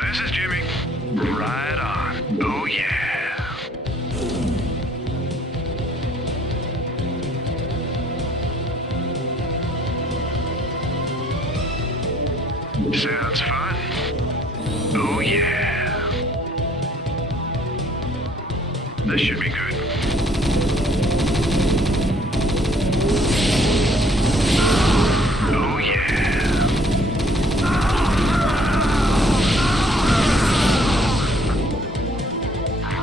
This is Jimmy. Right on. Oh yeah. Sounds fun. Oh yeah. This should be good. Oh yeah.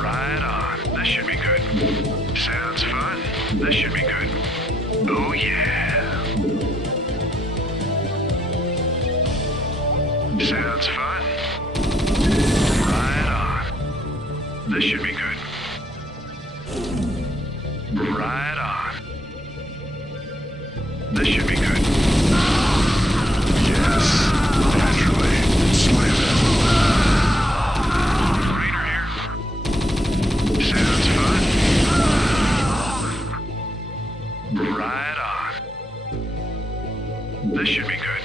Right on. This should be good. Sounds fun. This should be good. Oh yeah. Sounds fun. Right on. This should be good. Right on. This should be good. Yes, naturally. Slam it. Rainer here. Sounds fun. Right on. This should be good.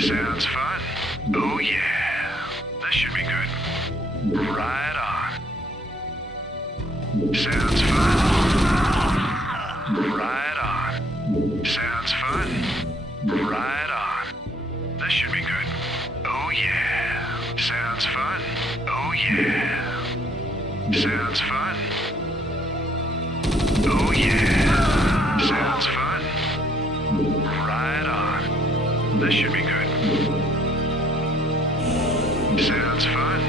Sounds fun. Oh yeah. This should be good. Right on. Sounds fun. Right on. Sounds fun. Right on. This should be good. Oh yeah. Sounds fun. Oh yeah. Sounds fun. Oh yeah. Sounds fun. Right on. This should be good. Sounds fun.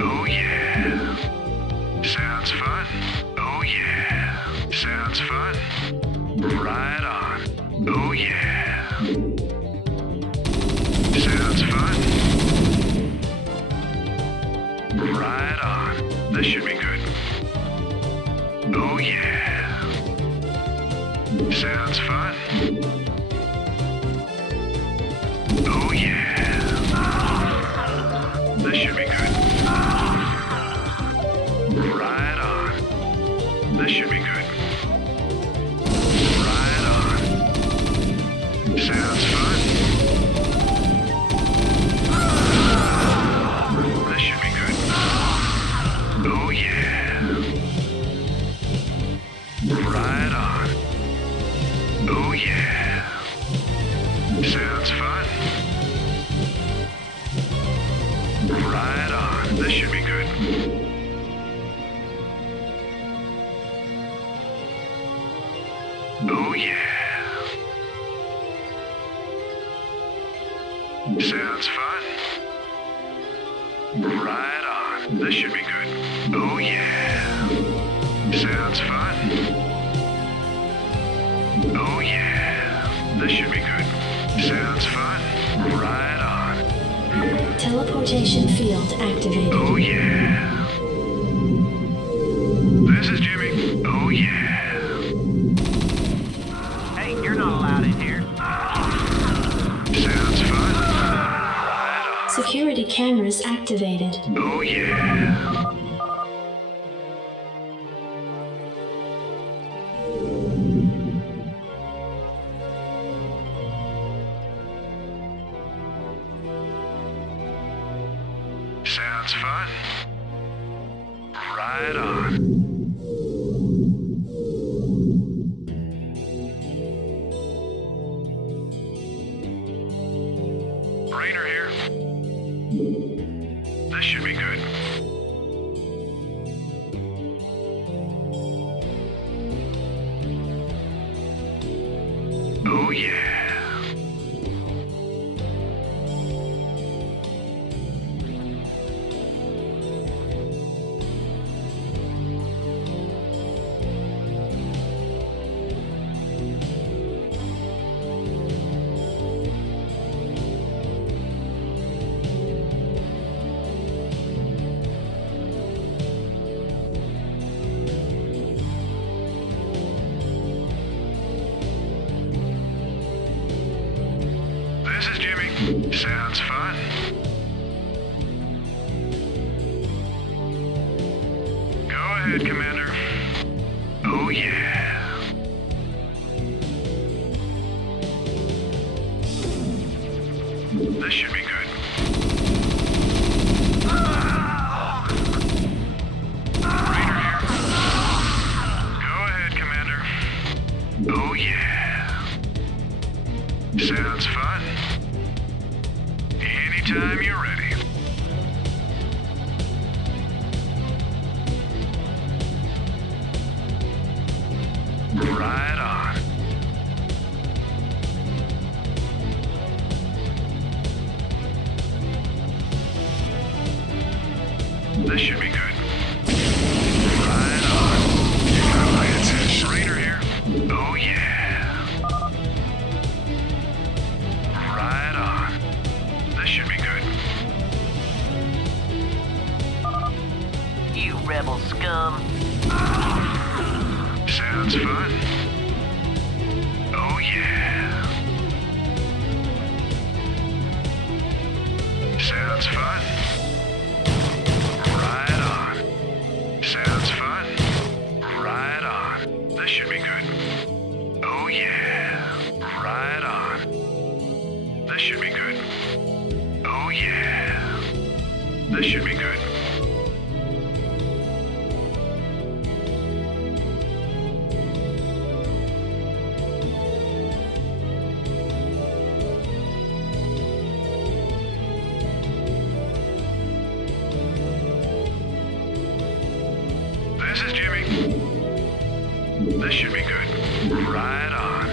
Oh yeah. Sounds fun. Oh yeah. Sounds fun. Right on. Oh yeah. Sounds fun. Right on. This should be good. Oh yeah. Sounds fun. Oh yeah. This should be good. Right on. This should be good. Right on. Sounds fun. This should be good. Oh yeah. Right on. Oh yeah. Sounds fun. Right on. This should be good. Oh yeah. Sounds fun. Right on. This should be good. Oh yeah. Sounds fun. Oh yeah. This should be good. Sounds fun. Right on. Teleportation field activated. Oh yeah. This is Jimmy. Oh yeah. Hey, you're not allowed in here. Sounds fun. Right on. Security cameras activated. Oh yeah. Sounds fun. Right on. Rainer here. This should be good. Oh yeah. This is Jimmy. Sounds fun. Go ahead, Commander. Oh yeah. This should be good. Raider here. Go ahead, Commander. Oh yeah. Sounds fun. Anytime you're ready. Right on. This should be good. Right on. You got my attention. Raider here. Oh yeah. Right on. This should be good. You rebel scum. Sounds fun. Oh yeah. Sounds fun. Right on. Sounds fun. Right on. This should be good. Oh yeah. Right on. This should be good. Oh yeah. This should be good. This is Jimmy. This should be good. Right on.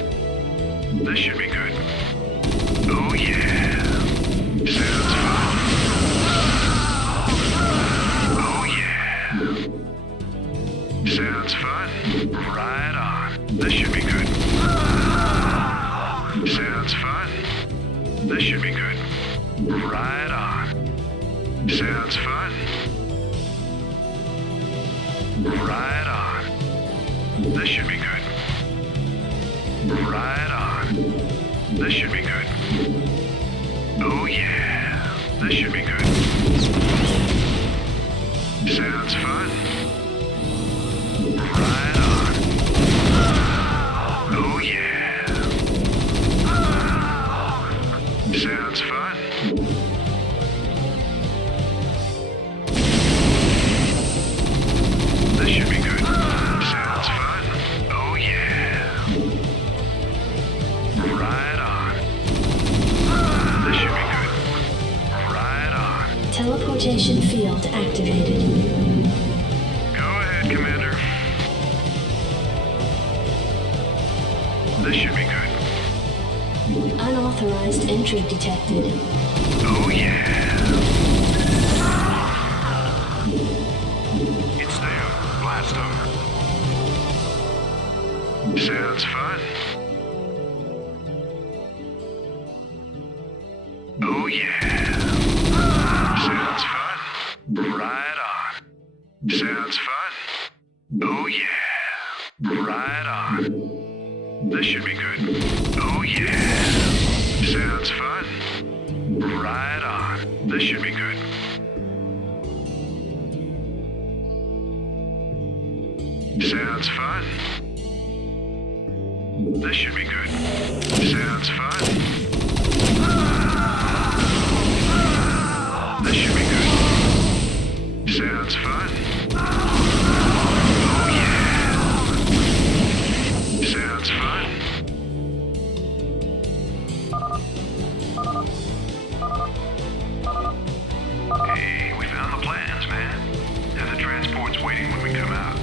This should be good. Oh yeah. Sounds fun. Oh yeah. Sounds fun. Right on. This should be good. Sounds fun. This should be good. Right on. Sounds fun. Right on. This should be good. Right on. This should be good. Oh yeah. This should be good. Sounds fun. Right on. Oh yeah. Sounds fun. This should be good. Sounds fun. Oh yeah. Right on. This should be good. Right on. Teleportation field activated. Go ahead, Commander. This should be good. Unauthorized entry detected. Oh yeah. It's there. Blast over. Sounds fun. Oh yeah. Sounds fun. Right on. Sounds fun. Oh yeah. Right on. This should be good. Oh yeah. Sounds fun. Right on. This should be good. Sounds fun. This should be good. Sounds fun. This should be good. Sounds fun. Oh yeah. Sounds fun. Hey, we found the plans, man. And the transport's waiting when we come out.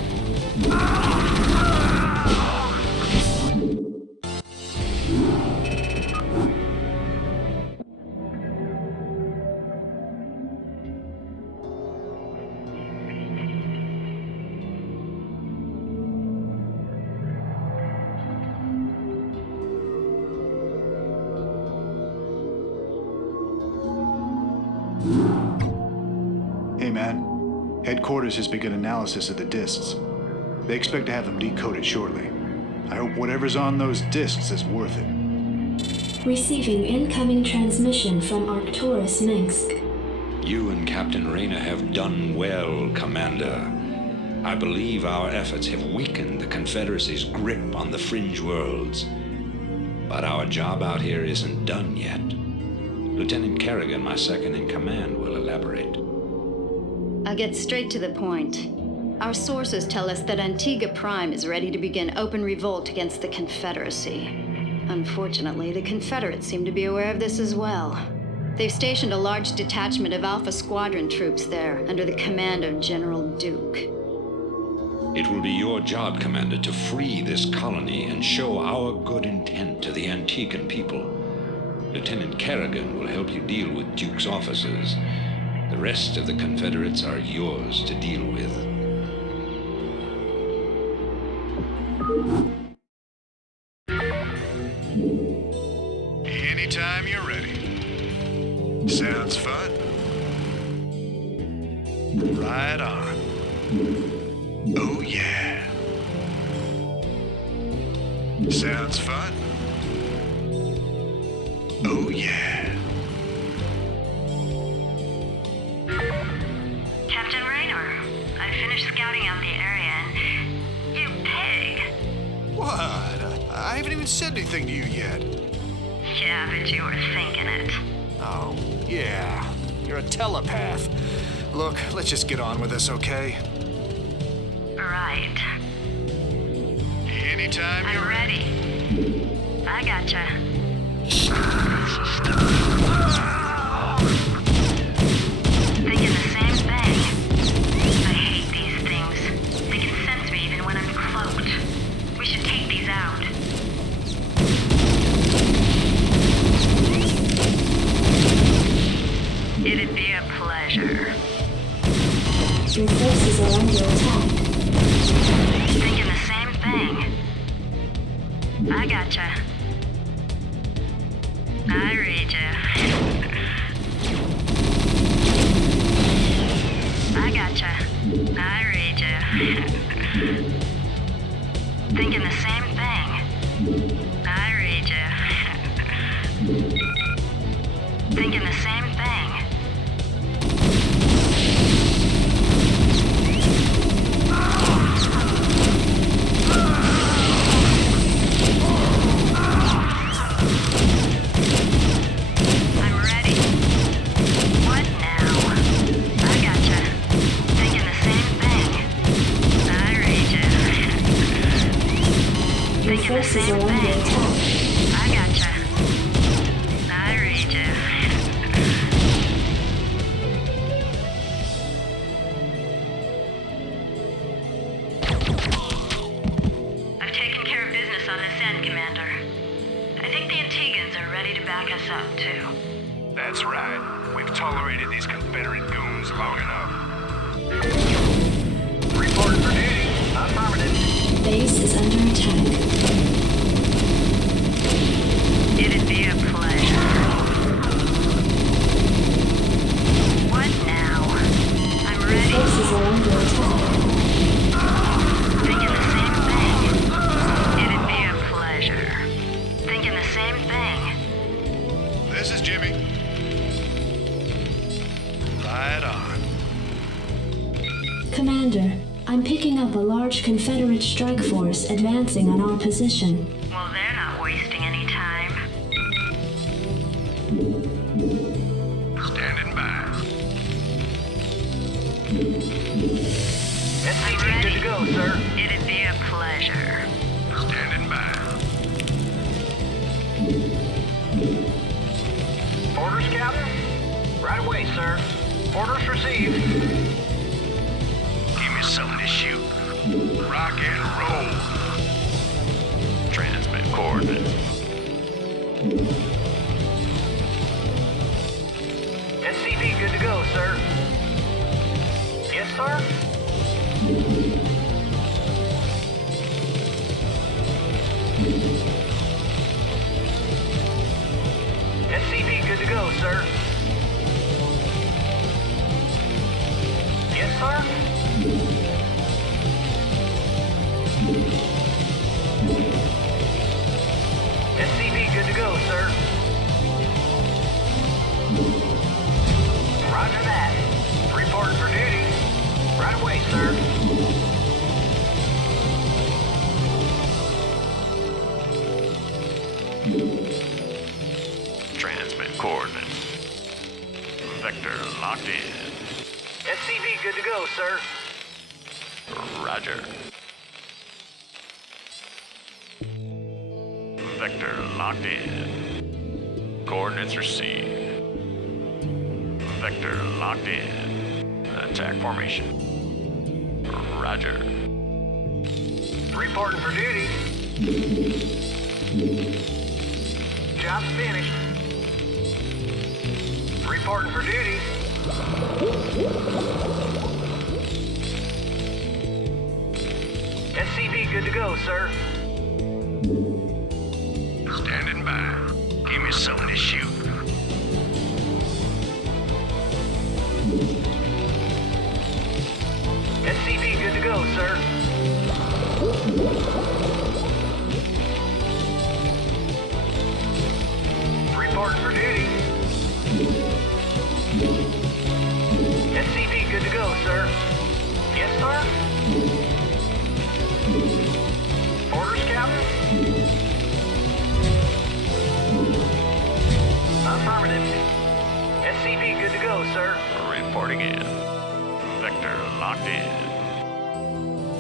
Hey man, headquarters has begun analysis of the discs. They expect to have them decoded shortly. I hope whatever's on those discs is worth it. Receiving incoming transmission from Arcturus Minsk. You and Captain Rayner have done well, Commander. I believe our efforts have weakened the Confederacy's grip on the fringe worlds. But our job out here isn't done yet. Lieutenant Kerrigan, my second in command, will elaborate. I'll get straight to the point. Our sources tell us that Antigua Prime is ready to begin open revolt against the Confederacy. Unfortunately, the Confederates seem to be aware of this as well. They've stationed a large detachment of Alpha Squadron troops there under the command of General Duke. It will be your job, Commander, to free this colony and show our good intent to the Antiguan people. Lieutenant Kerrigan will help you deal with Duke's officers. The rest of the Confederates are yours to deal with. Anytime you're ready. Sounds fun. Right on. Oh yeah. Sounds fun. Oh yeah. Captain Raynor, I finished scouting out the area and... You pig! What? I haven't even said anything to you yet. Yeah, but you were thinking it. Oh, yeah. You're a telepath. Look, let's just get on with this, okay? Right. Anytime I'm you're ready. I gotcha. Thinking the same thing. I hate these things. They can sense me even when I'm cloaked. We should take these out. It'd be a pleasure. Your forces are under attack. Thinking the same thing. I gotcha. I read ya. I gotcha. I read ya. Thinking the same thing. I read ya. Thinking the same thing. I'm ready. What now? I gotcha. Thinking the same thing. I read ya. Your Thinking the forces same are under thing. attack. I gotcha. I read ya. I've taken care of business on this end, Commander. I think the Antigans are ready to back us up, too. That's right. We've tolerated these Confederate goons long enough. Report for duty. Affirmative. Base is under attack. It'd be a pleasure. What now? I'm ready. Forces are under attack. Thinking the same thing. It'd be a pleasure. Thinking the same thing. This is Jimmy. Right on. Commander, I'm picking up a large Confederate strike force advancing on our position. Well, they're not wasting any time. Standing by. I'm ready. Good to go, sir. It'd be a pleasure. Standing by. Orders, Captain? Right away, sir. Orders received. Give me something to shoot. Rock and roll. Transmit coordinates. SCV good to go, sir. Yes, sir? SCV good to go, sir. Yes, sir? SCV good to go, sir. Roger that. Reporting for duty. Right away, sir. Transmit coordinates. Vector locked in. SCV good to go, sir. Roger. Vector locked in. Coordinates received. Vector locked in. Attack formation. Roger. Reporting for duty. Job's finished. Reporting for duty. SCV good to go, sir. Standing by. Give me something to shoot. SCV good to go, sir. Reporting for duty. SCV good to go, sir. Yes, sir. Orders, Captain? Affirmative. SCV good to go, sir. Reporting in. Vector locked in.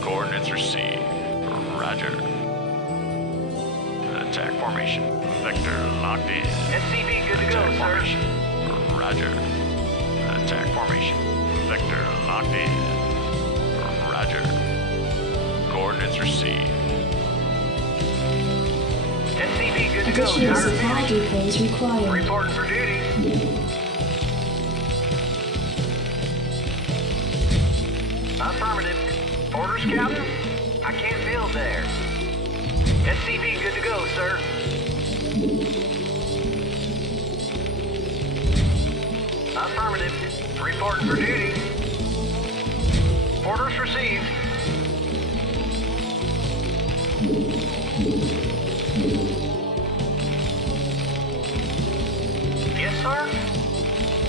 Coordinates received. Roger. Attack formation. Vector locked in. SCV good to go, Attack sir. formation. Roger. Attack formation. Vector locked in. Roger. Coordinates received. SCV good to go, Additional sir. supply depots required. Reporting for duty. Affirmative. Orders, Captain? I can't build there. SCV good to go, sir. Affirmative. Reporting for duty. Orders received. Yes, sir.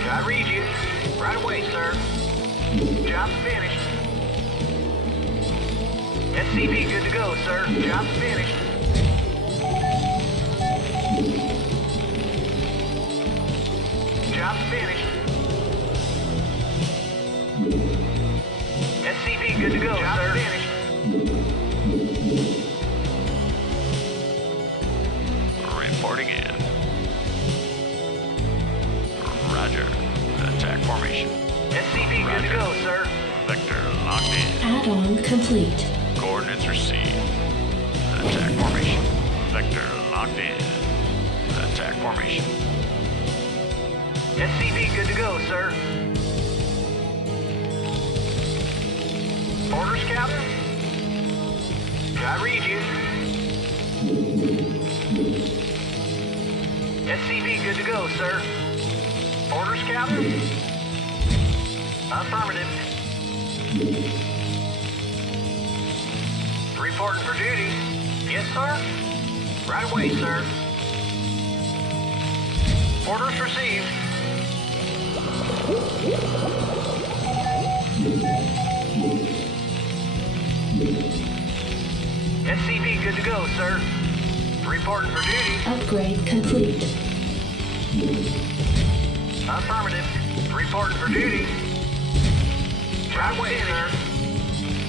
I read you. Right away, sir. Job's finished. SCV good to go, sir. Job's finished. Job's finished. SCV good to go, sir. Job's finished. Reporting in. Roger. Attack formation. SCV good to go, sir. Vector locked in. Add-on complete. Coordinates received. Attack formation. Vector locked in. Attack formation. SCV good to go, sir. Orders, Captain? I read you. SCV good to go, sir. Orders, Captain? Affirmative. Reporting for duty. Yes, sir. Right away, sir. Orders received. SCV good to go, sir. Reporting for duty. Upgrade complete. Affirmative. Reporting for duty. Right away, sir.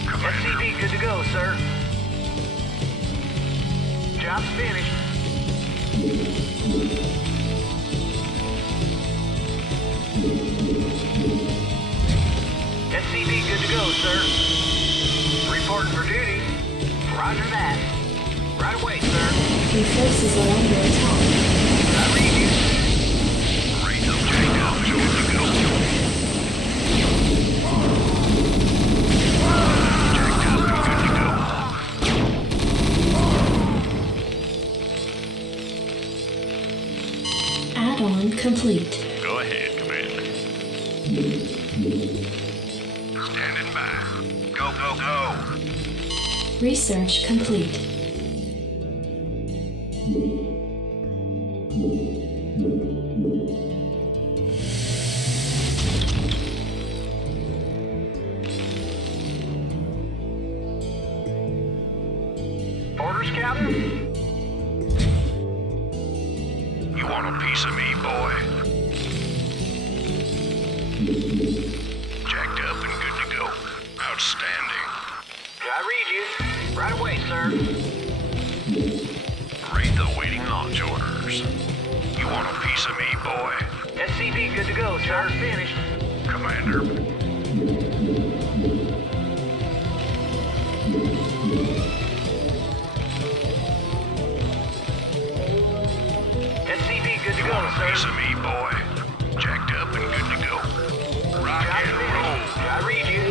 SCV good to go, sir. Job's finished. SCV good to go, sir. Reporting for duty. Roger that. Right away, sir. Your forces are under attack. I read you. Radio Jacob, good to go. Add-on complete. Go ahead, Commander. Standing by. Go, go, go. Research complete. Orders, Captain? You want a piece of me, boy? Outstanding. I read you. Right away, sir. Read the waiting launch orders. You want a piece of me, boy? SCV good to go, sir. Finished. Commander. SCV good to go, Want a piece sir. of me, boy? Jacked up and good to go. Rock Job and roll. finished. I read you.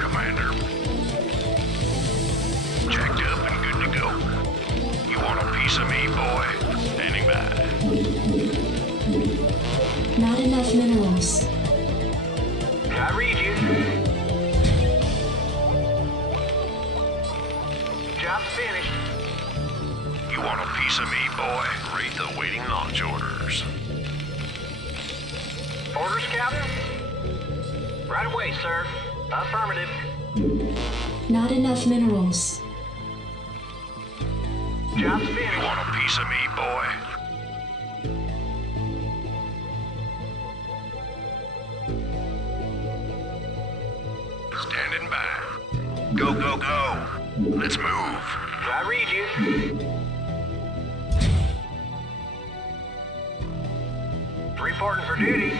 Commander. Jacked up and good to go. You want a piece of me, boy? Standing by. Not enough minerals. I read you. Job's finished. You want a piece of me, boy? Read the waiting launch orders. Orders, Captain? Right away, sir. Affirmative. Not enough minerals. Job's You finished. want a piece of me, boy? Standing by. Go, go, go. Let's move. I read you. Reporting for duty.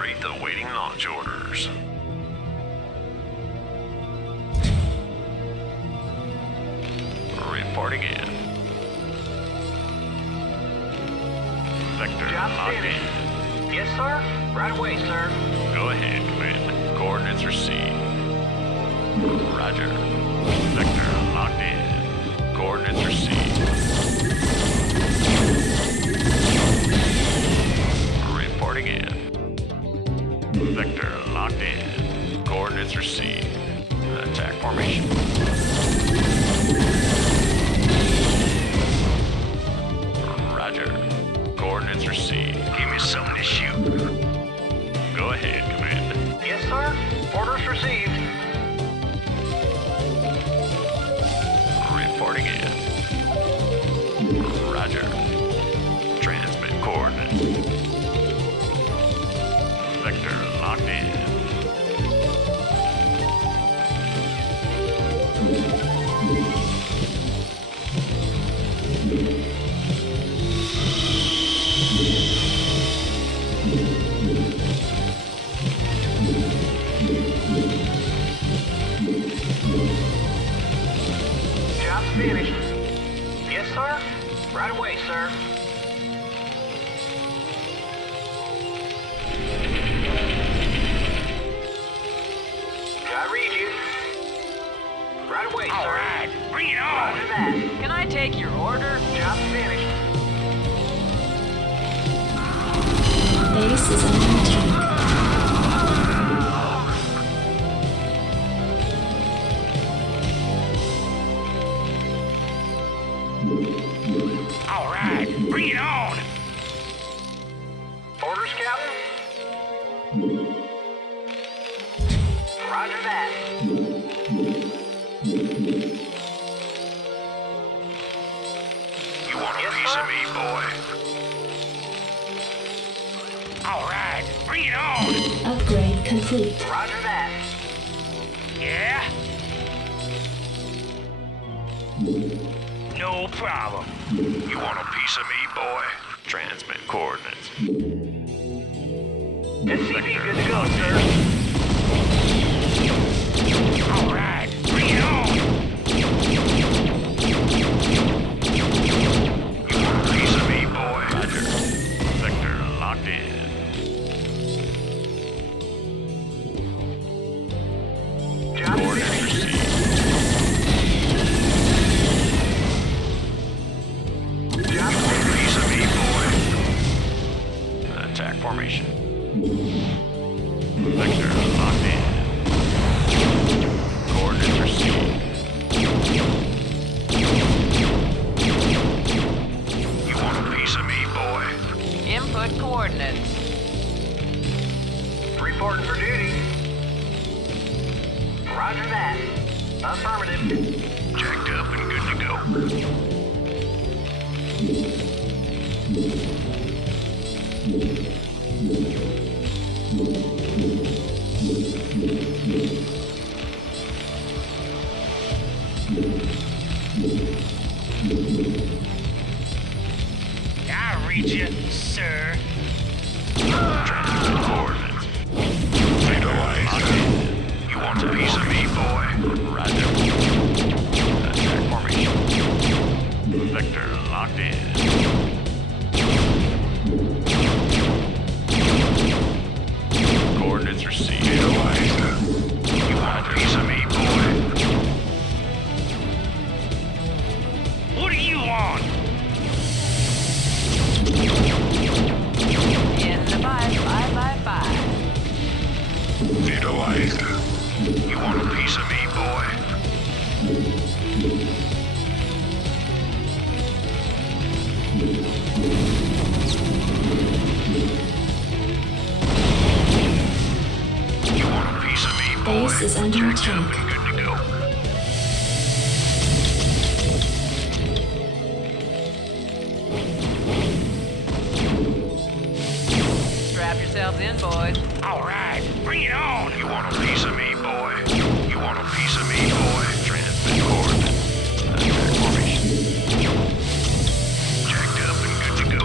Read the waiting launch orders. Reporting in. Sector Job's locked finished. in. Yes, sir. Right away, sir. Go ahead, Command. Coordinates received. Roger. Sector locked in. Coordinates received. Reporting in. Sector locked in. Coordinates received. Attack formation. Roger. Coordinates received. Give me something to shoot. Go ahead, Commander. Yes, sir. Orders received. Reporting in. Roger. Transmit coordinates. Sector locked in. Job's finished. Yes, sir. Right away, sir. I read you. Right away, sir. right, bring it on. Roger that. Can I take your order? Job's finished. Base is under attack. All right, bring it on. Orders, Captain? Roger that. You want a Yes, piece sir. of me, boy? All right, bring it on. Upgrade complete. Roger that. Yeah? No problem. You want a piece of me, boy? Transmit coordinates. SCV good to go, sir. All right, bring it on. You want a piece of me, boy? Roger. Sector locked in. Job Coordinates finished. received. Job Want a finished. piece of me, boy? Attack formation. Sector locked in. I read you, sir. Transmitting coordinates. Visualize. You want a piece of me, boy? Roger. Attack formation. Vector locked in. Coordinates received. Visualize. You want a piece of me, boy? What do you want? In the 5 Visualize. You want a piece of me, boy? You want a piece of me, boy? Base is under Checked up attack. and good to go. Strap yourselves in, boys. All right, bring it on. You want a piece of me, boy? You want a piece of me, boy? Transmit coordinates. Attack formation. Jacked up and good to go.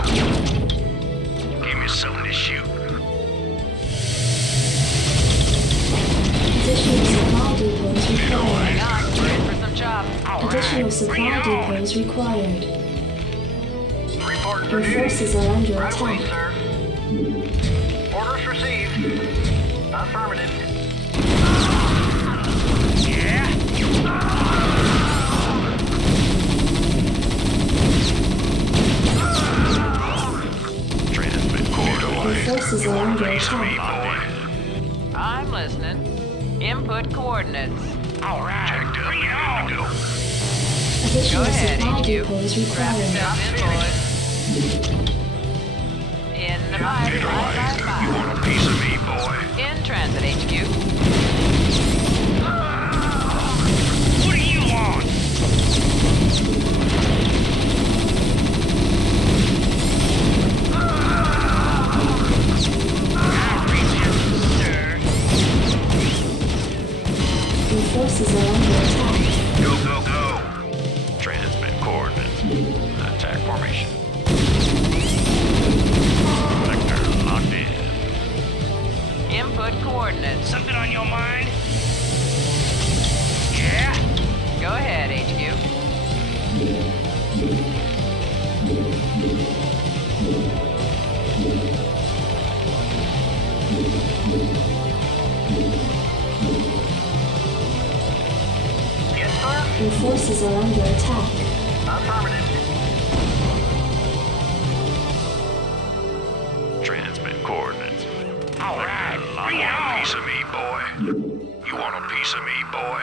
Give me something to shoot. Additional supply depots required. Hang on, we're in for some chop. All Additional right, supply bring it on. depots required. Reporting for Your duty. forces are under Right away, attack. sir. Orders received. Affirmative. Yeah? Transmit Your coordinates. forces are under attack. I'm listening. Input coordinates. All right, Jacked up bring it and good on. to go. Additional Go ahead, supply HQ. depots Strap required. yourselves in, boys. In the 5 Visualize. You want a piece of me, boy? In transit, HQ. What do you want? I read you, sir. Your forces are under attack. Go, go, go. Transmit coordinates. Attack formation. Vector locked in. Input coordinates. Something on your mind? Yeah? Go ahead, HQ. Yes, sir. Your forces are under attack. Affirmative. Transmit coordinates. All right, You bring it want a on. piece of me, boy? You want a piece of me, boy?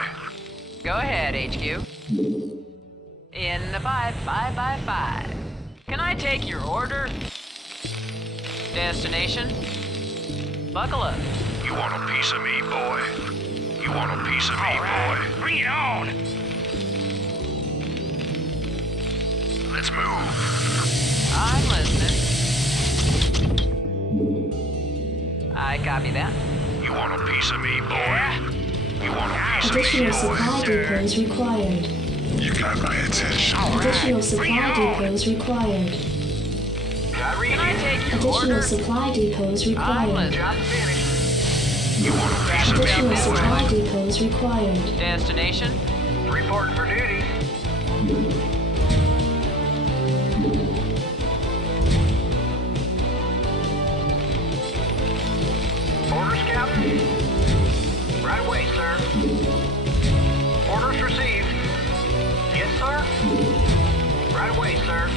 Go ahead, HQ. In the 5 5. Can I take your order? Destination? Buckle up. You want a piece of me, boy? You want a piece of me, All right, boy? bring it on. Let's move. I'm listening. I copy that. You want a piece of me, boy? Yeah? You want a piece of me, Additional boy? supply depots required. You got my attention. All Additional right, bring it supply on. depots required. I read Can I you. take your Additional order? supply depots I'm required. listening. Job finished. You want a piece of me, Additional boy? supply depots required. Destination? Reporting for duty. Orders, Captain. Right away, sir. Orders received. Yes, sir. Right away, sir.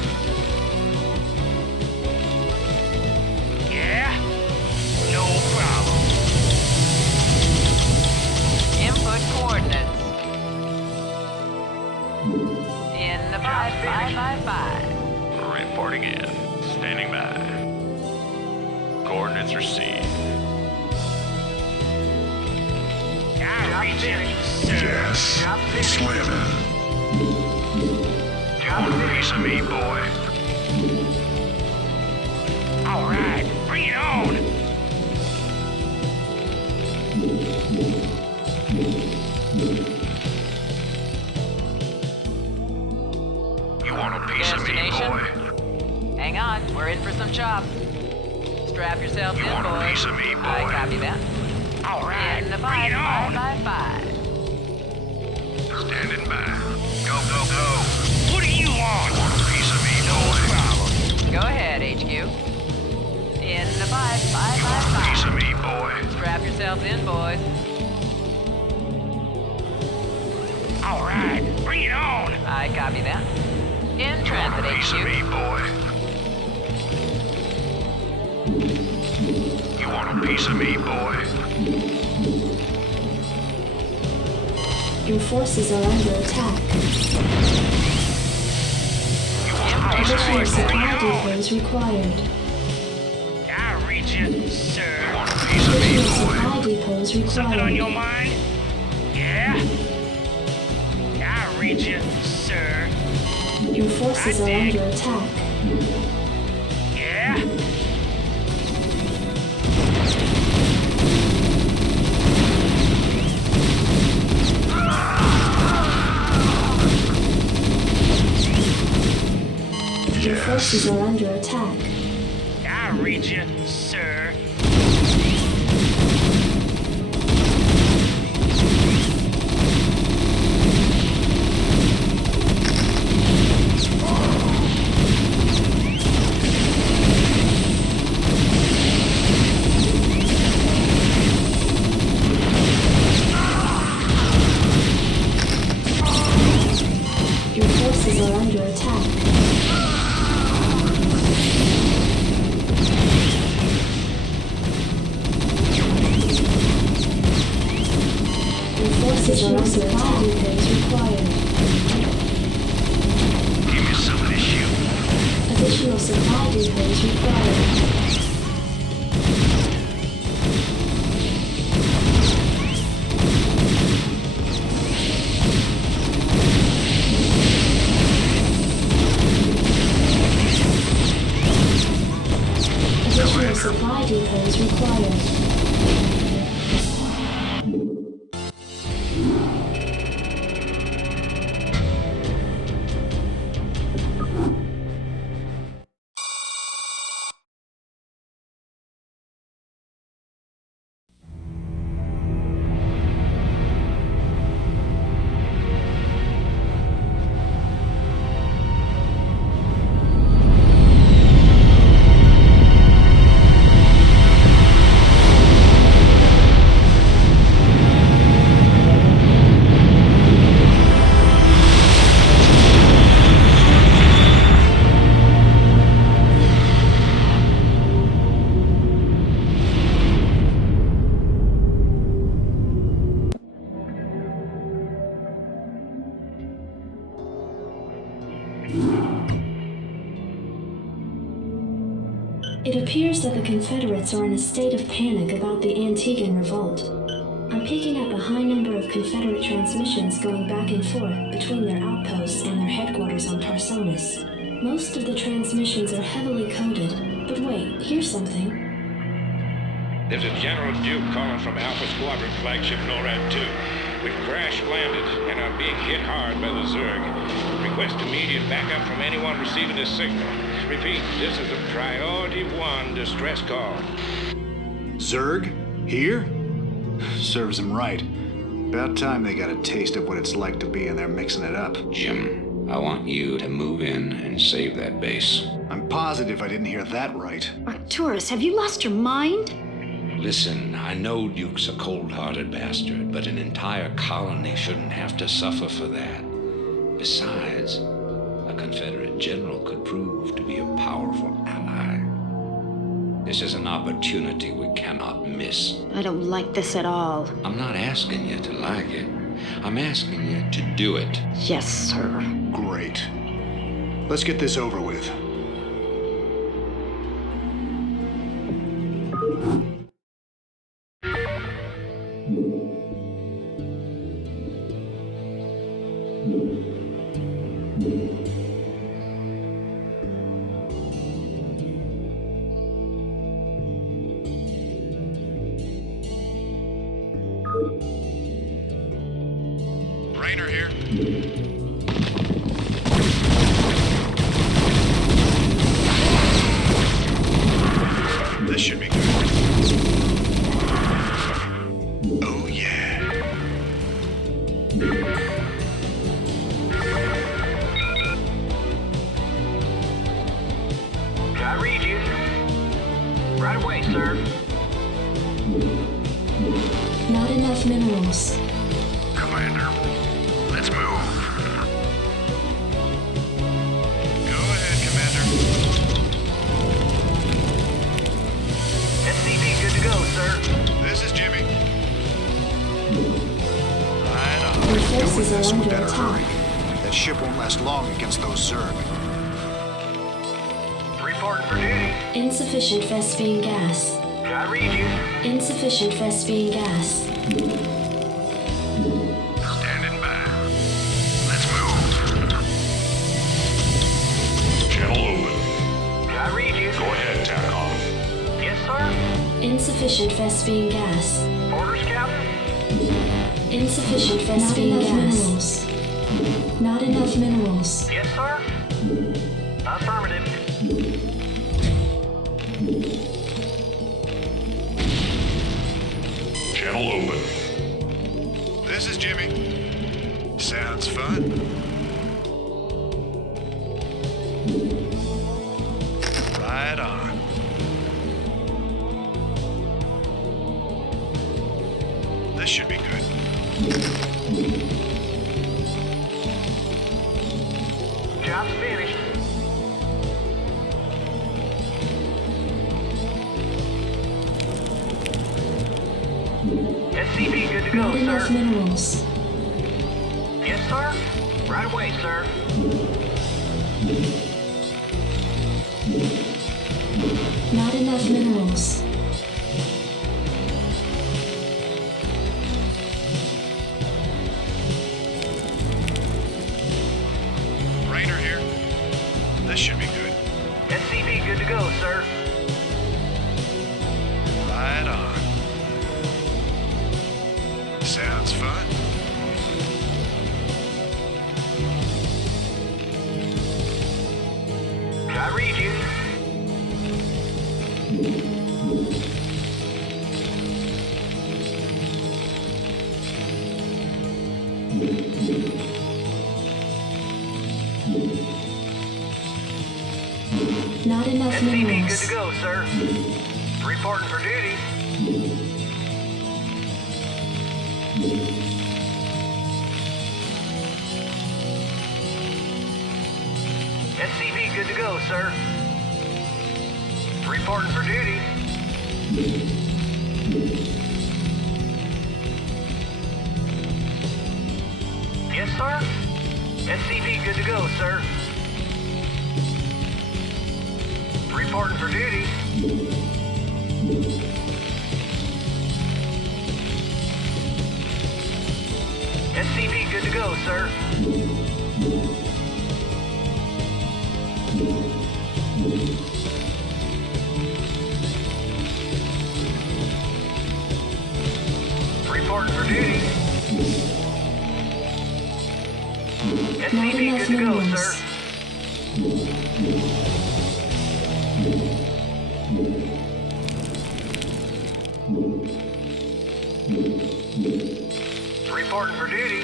Yeah? No problem. Input coordinates. In the 5 Reporting in. Standing by. Coordinates received. I read you, finished. sir. Yes. Job finished. Swimming. Job Want a finished. piece of me, boy? All right, bring it on. piece of me, Destination? boy? Hang on, we're in for some chop. Strap yourselves You in, want a boys. piece of me, boy? I copy that. All right, In the bring it on. 5. Standing by. Go, go, go. What do you want? Want a piece of me, No boy? problem. Go ahead, HQ. In the 5. Want a piece of me, boy? Strap yourselves in, boys. All right, bring it on. I copy that. In Want transit, a piece of me, HQ. boy? You want a piece of me, boy? Your forces are under attack. You want a piece of Additional me, supply boy? depots required. I'll reach you, You sir. want a piece of me, Additional boy? supply depots Something on required. your mind? Yeah? I'll reach you, sir. Your forces are under attack. Yeah? Your forces are under attack. I'll reach you, sir. Your forces are under attack. Your forces are under attack. Depots required. Give me some of this shoot. Additional supply depots required. Additional supply depots required. It appears that the Confederates are in a state of panic about the Antiguan revolt. I'm picking up a high number of Confederate transmissions going back and forth between their outposts and their headquarters on Tarsonis. Most of the transmissions are heavily coded, but wait, here's something. There's a General Duke calling from Alpha Squadron Flagship NORAD 2. We've crash-landed and are being hit hard by the Zerg. Request immediate backup from anyone receiving this signal. Repeat, this is a Priority 1 distress call. Zerg? Here? Serves them right. About time they got a taste of what it's like to be in there mixing it up. Jim, I want you to move in and save that base. I'm positive I didn't hear that right. Arcturus, have you lost your mind? Listen, I know Duke's a cold-hearted bastard, but an entire colony shouldn't have to suffer for that. Besides, a Confederate general could prove to be a powerful ally. This is an opportunity we cannot miss. I don't like this at all. I'm not asking you to like it. I'm asking you to do it. Yes, sir. Great. Let's get this over with. Rainer here. under better attack. hurry. That ship won't last long against those Zerg. Reporting for duty. Insufficient Vespene gas. I read you. Insufficient Vespene gas. Standing by. Let's move. Channel open. I read you. Go ahead, TACOM. Yes, sir. Insufficient Vespene gas. Orders, Captain. Insufficient Vespene gas. Not enough minerals. Yes, sir. Affirmative. Channel open. This is Jimmy. Sounds fun. Right on. This should be good. Job's finished. SCP good to go, Not enough sir. minerals. Yes, sir. Right away, sir. Not enough minerals. Rainer here. This should be good. SCP good to go, sir. Right on. Sounds fun. I read you. Not enough SCP good minerals. to go, sir. Reporting for duty. SCP good to go, sir. Reporting for duty. Yes, sir. SCP good to go, sir. Reporting for duty. SCP good to go, sir. Reporting for duty. Not SCP enough good to go, minerals. sir. Reporting for duty.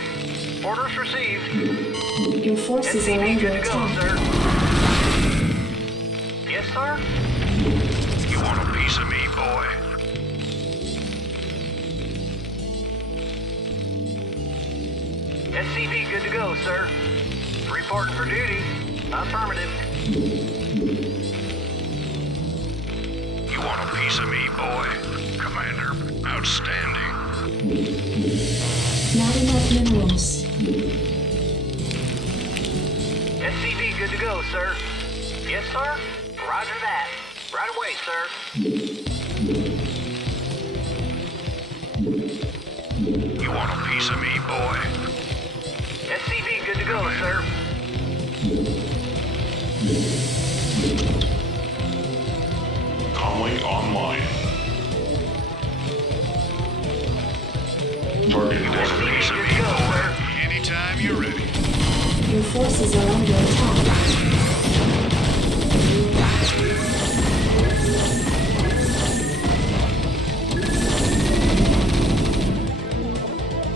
Orders received. Your forces are SCP under good to go, attack. sir. Yes, sir. You want a piece of me, boy? SCP good to go, sir. Reporting for duty. Affirmative. You want a piece of me, boy? Commander, outstanding. Not enough minerals. SCP good to go, sir. Yes, sir. Roger that. Right away, sir. You want a piece of me, boy? SCP good to go, sir. Comlink online. Target SCP destination. good to go, sir. Anytime you're ready. Your forces are under attack.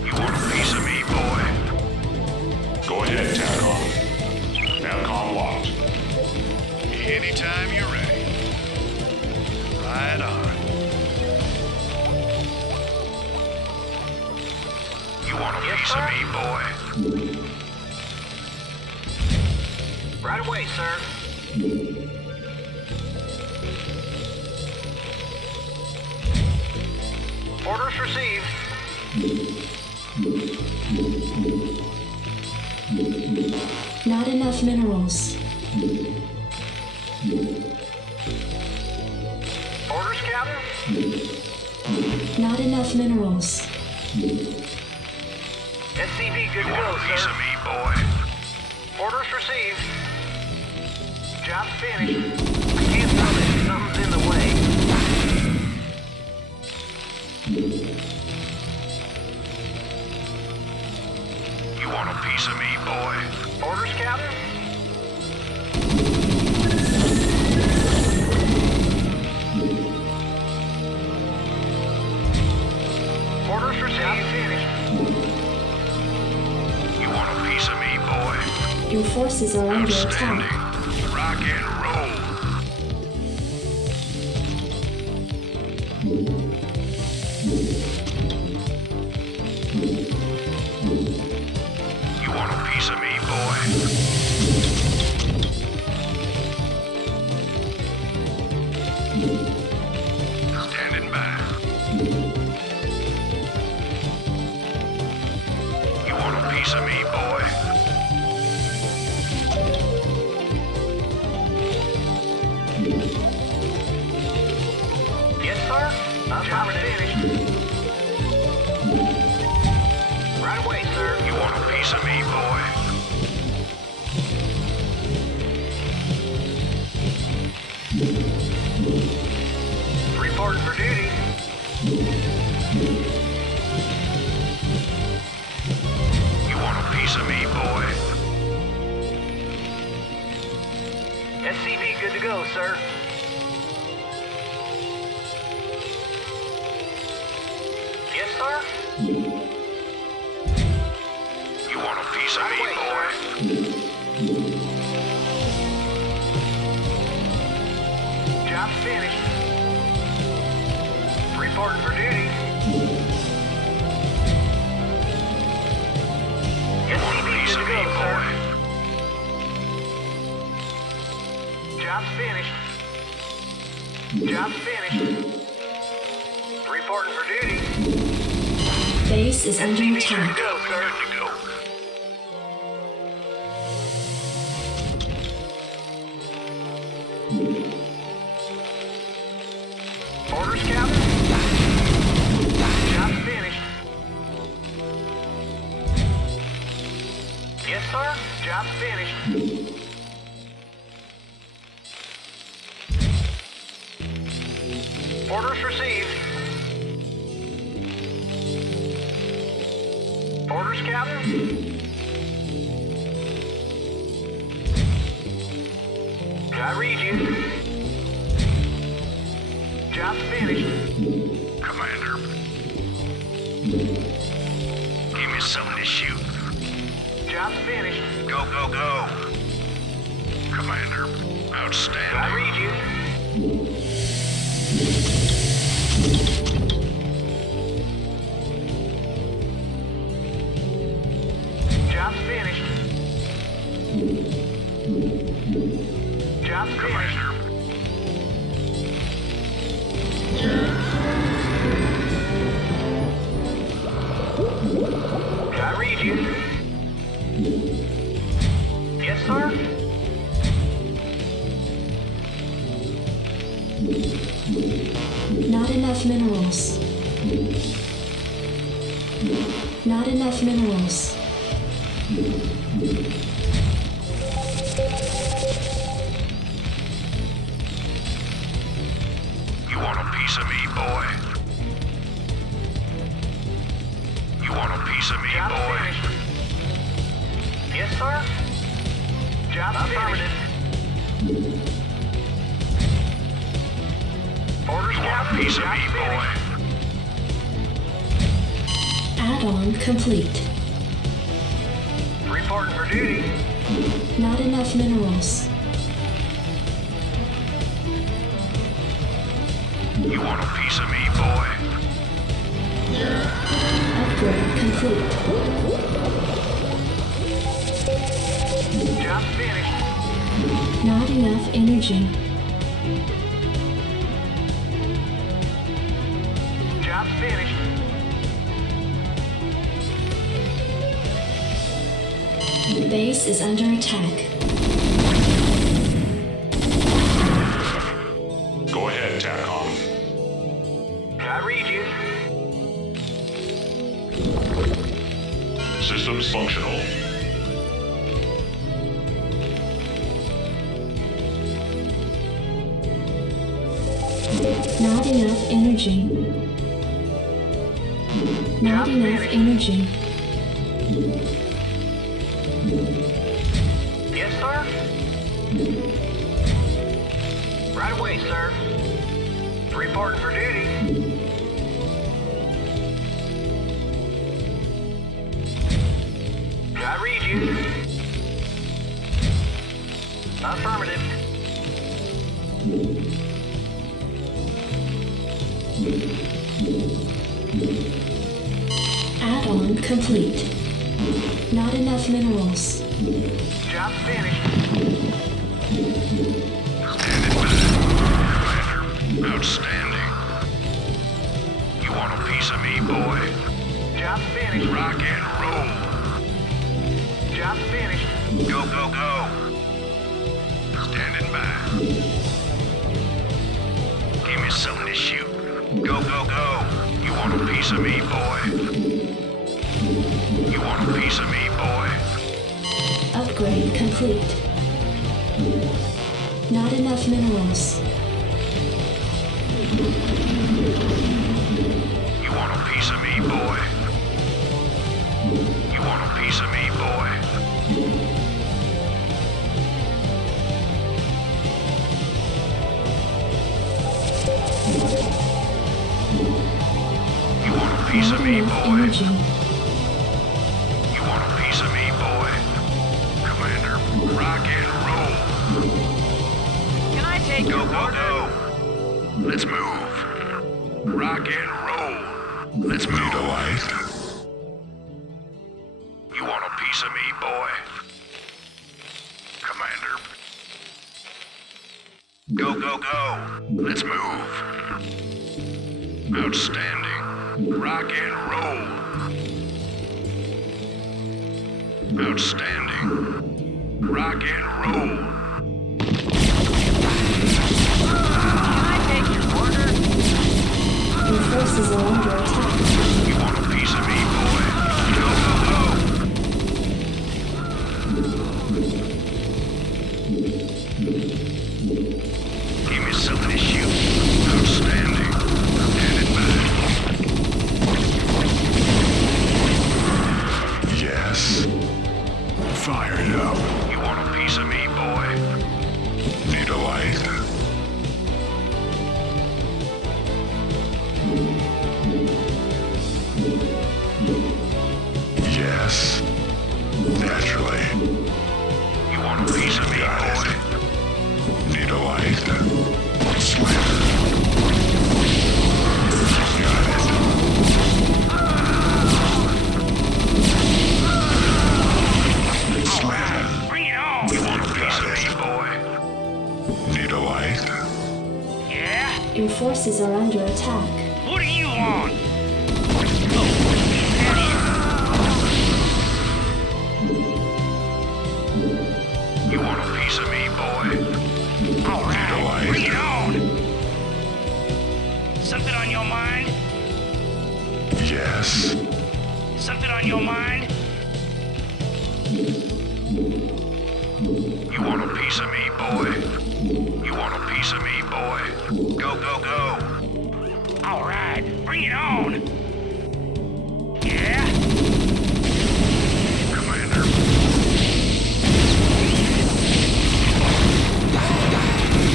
You want a piece of me, boy? Go ahead, TACOM. TACOM locked. Anytime you're ready. Right on. You want a Yes, piece sir. of me, boy? Right away, sir. Orders received. Not enough minerals. Orders, Captain? Not enough minerals. SCV good to You want go, a piece sir. of me, boy? Orders received. Job's finished. I can't tell it. Something's in the way. You want a piece of me, boy? Orders, Captain? Orders received. Job finished. You want a piece of me, boy? Your forces are under Outstanding. attack. Rock and roll. You want a piece of me, boy? Standing by. You want a piece of me, boy? Yes, sir. Job finished. Right away, sir. You want a piece of me, boy? Reporting for duty. You want a piece of me, boy? SCV good to go, sir. Yes, sir. You want a piece of Right me, away, boy? Job finished. Reporting for duty. You want a SCV piece good of to me, go, boy? sir. Job's finished. Job's finished. Reporting for duty. Base is under SCV good to attack. go, sir. Good to go. Orders, Captain? Job's finished. Yes, sir. Job's finished. Orders received. Orders, Captain? I read you. Job's finished. Commander. Give me something to shoot. Job's finished. Go, go, go. Commander. I Outstanding. read you. Job's finished. Job's finished. Commander. I read you. Yes, sir. Not enough minerals. Not enough minerals. You want a piece of me, boy? You want a piece of me, Job boy? finished. Yes, sir. Job affirmative. Orders, You want a Captain. piece of Job me, boy? finished. Add-on complete. Reporting for duty. Not enough minerals. You want a piece of me, boy? Upgrade complete. Job finished. Not enough energy. Job finished. The base is under attack. Go ahead, TACOM. I read you. Systems functional. Not enough energy. Not enough energy. Yes, sir? Right away, sir. Reporting for duty. I read you. Affirmative. Add-on complete. Not enough minerals. Job finished. Standing by. Commander, outstanding. You want a piece of me, boy? Job finished. Rock and roll. Job finished. Go, go, go. Standing by. Give me something to shoot. Go, go, go. You want a piece of me, boy? You want a piece of me, boy? Upgrade complete. Not enough minerals. You want a piece of me, boy? You want a piece of me, boy? You want a piece of Not me, enough boy? energy. You want a piece of me, boy? Commander, rock and roll. Can I take Go, your go, order? go. Let's move. Rock and roll. Let's move. You want a piece of me, boy? Commander. Go, go, go. Let's move. Outstanding. Rock and roll. Outstanding. Rock and roll. Can I take your order? Your forces are under attack. You want a piece of me, boy? Go, go, go. Give me something to shoot. Outstanding. Standing by. Yes. Fire it up. You want a piece of me, boy? Need a light. Yes. Naturally. You want a piece of me, Got boy? it. Need a light. Slam. Got it. Slam. Bring it on! You want a piece of me, boy? Need a light. Yeah? Your forces are under attack. What do you want? You want a piece of me, boy? All right, light. bring it on! Something on your mind? Yes. Something on your mind? You want a piece of me, boy? You want a piece of me, boy? Go, go, go. All right, bring it on! Yeah? Commander.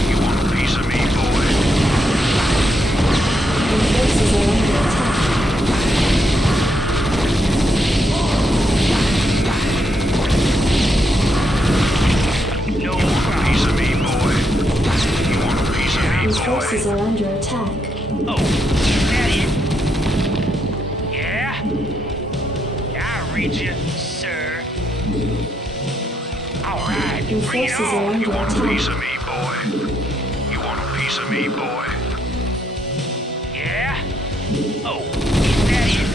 You want a piece of me, boy? Your forces are under attack. No You want a problem. piece of me, boy? You want a piece of me, Your boy? forces are under attack. Oh, is that it? Yeah? I read you, sir. All right, Your bring it forces are on! You under want a piece attack. of me, boy? You want a piece of me, boy? Yeah? Oh, is that it?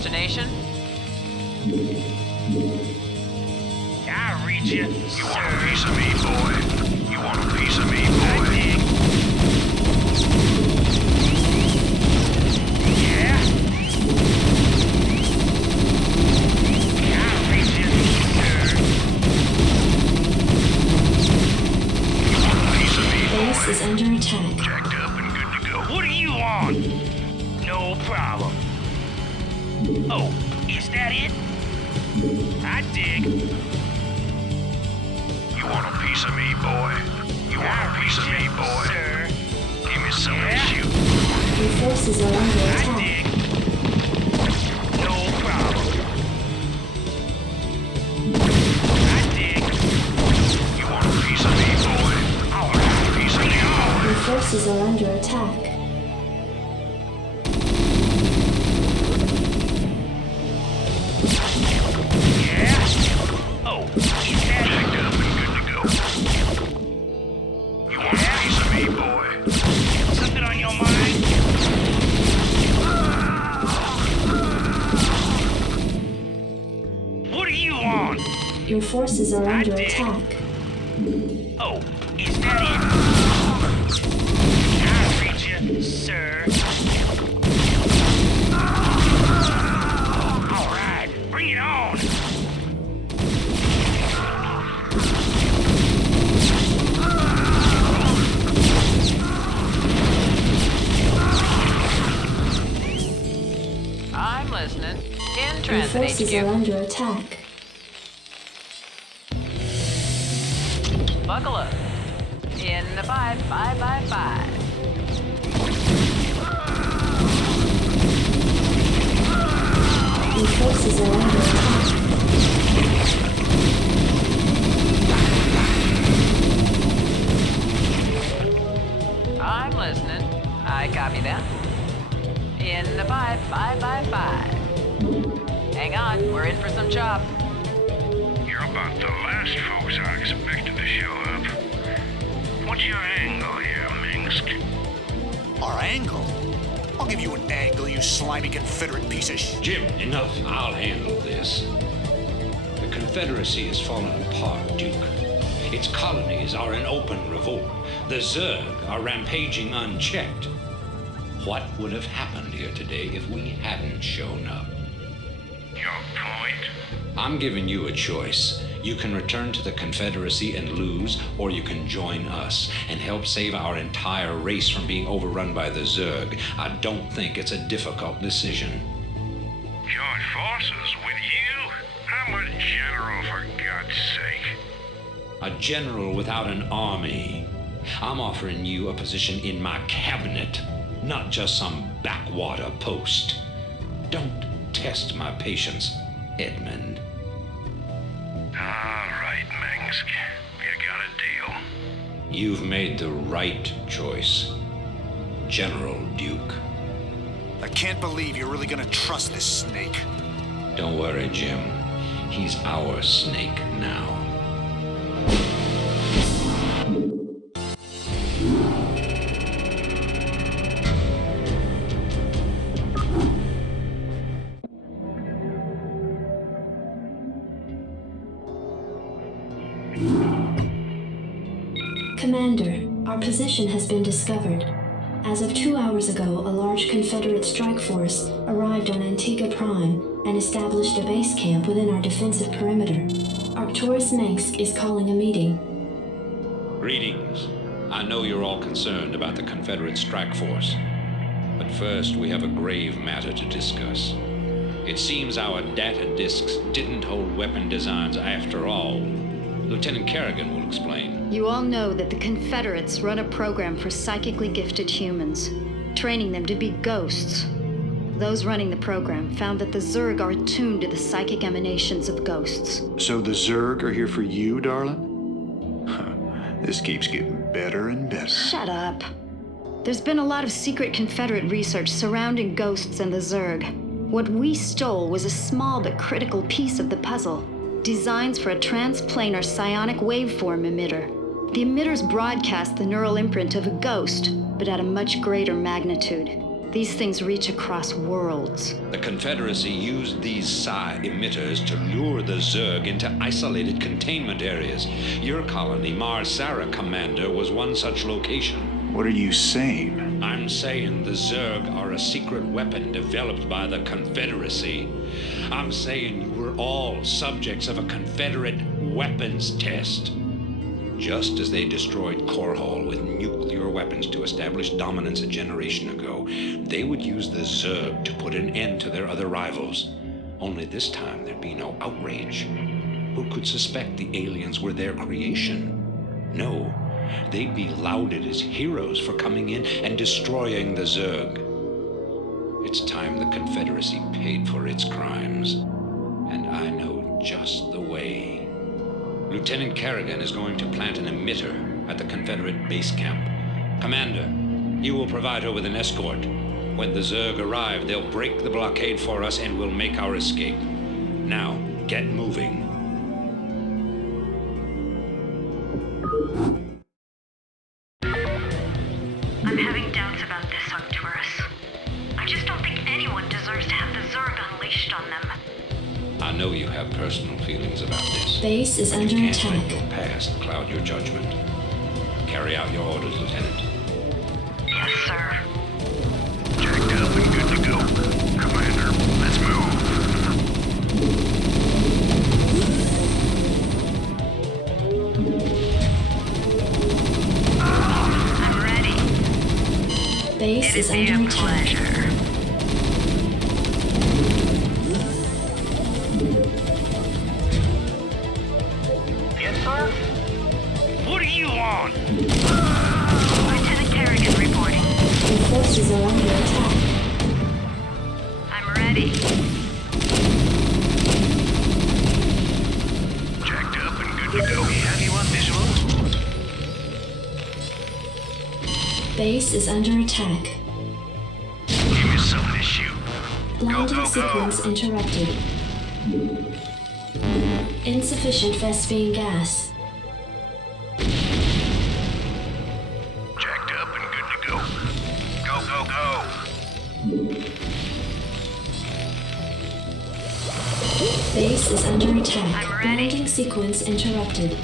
destination? I'll read you, You want a sir. piece of me, boy? You want a piece of me, boy? I dig. Yeah? I'll read you, sir. You want a piece of me, Base boy? is under attack. Jacked up and good to go. What do you want? No problem. Oh, is that it? I dig. You want a piece of me, boy? You want a piece of me, boy? Sir. Give me something to Yeah. shoot. Your forces are under I attack. dig. No problem. I dig. You want a piece of me, boy? I want a piece of me, boy. Your forces are under attack. Yeah? Oh, is that it? Jacked up and good to go. You want a piece of me, boy? Something on your mind? What do you want? Your forces are under dig. attack. Oh, is that it? I'll reach you, sir. All right, bring it on. I'm listening. In Your transit, forces are HQ. under attack. Buckle up. In the 5. Your forces are under attack. I'm listening. I copy that. In the 5. Hang on, we're in for some chop. You're about the last folks I expected to show up. What's your angle here, Minsk? Our angle? I'll give you an angle, you slimy Confederate piece of Jim, enough. I'll handle this. The Confederacy has fallen apart, Duke. Its colonies are in open revolt. The Zerg are rampaging unchecked. What would have happened here today if we hadn't shown up? Your point? I'm giving you a choice. You can return to the Confederacy and lose, or you can join us and help save our entire race from being overrun by the Zerg. I don't think it's a difficult decision. Join forces with you? I'm a general, for God's sake. A general without an army. I'm offering you a position in my cabinet, not just some backwater post. Don't test my patience, Edmund. All right, Minsk. You got a deal. You've made the right choice, General Duke. I can't believe you're really gonna trust this snake. Don't worry, Jim. He's our snake now. Commander, our position has been discovered. As of 2 hours ago, a large Confederate strike force arrived on Antigua Prime and established a base camp within our defensive perimeter. Arcturus Minsk is calling a meeting. Greetings. I know you're all concerned about the Confederate strike force. But first, we have a grave matter to discuss. It seems our data disks didn't hold weapon designs after all. Lieutenant Kerrigan will explain. You all know that the Confederates run a program for psychically gifted humans, training them to be ghosts. Those running the program found that the Zerg are attuned to the psychic emanations of ghosts. So the Zerg are here for you, darling? This keeps getting better and better. Shut up. There's been a lot of secret Confederate research surrounding ghosts and the Zerg. What we stole was a small but critical piece of the puzzle. Designs for a transplanar psionic waveform emitter. The emitters broadcast the neural imprint of a ghost, but at a much greater magnitude. These things reach across worlds. The Confederacy used these psi emitters to lure the Zerg into isolated containment areas. Your colony, Mars-Sara Commander, was one such location. What are you saying? I'm saying the Zerg are a secret weapon developed by the Confederacy. I'm saying you were all subjects of a Confederate weapons test. Just as they destroyed Core Hall with nuclear weapons to establish dominance a generation ago, they would use the Zerg to put an end to their other rivals. Only this time there'd be no outrage. Who could suspect the aliens were their creation? No, they'd be lauded as heroes for coming in and destroying the Zerg. It's time the Confederacy paid for its crimes, and I know just the way. Lieutenant Kerrigan is going to plant an emitter at the Confederate base camp. Commander, you will provide her with an escort. When the Zerg arrive, they'll break the blockade for us and we'll make our escape. Now, get moving. I'm having doubts about this, Arcturus. I just don't think anyone deserves to have the Zerg unleashed on them. I know you have personal feelings about this. Base is but under you can't attack. let your past cloud your judgment. Carry out your orders, Lieutenant. Yes, sir. Jacked up and good to go. Commander, let's move. I'm ready. Base is It'd be under a attack. pleasure. Yes, sir? What do you want? Lieutenant Kerrigan reporting. Your forces are under attack. I'm ready. Jacked up and good to go. We have you on visual. Base is under attack. Give me something to shoot. Landing sequence interrupted. Insufficient Vespene gas. Jacked up and good to go. Go, go, go. Base is under attack. I'm ready. Landing sequence interrupted.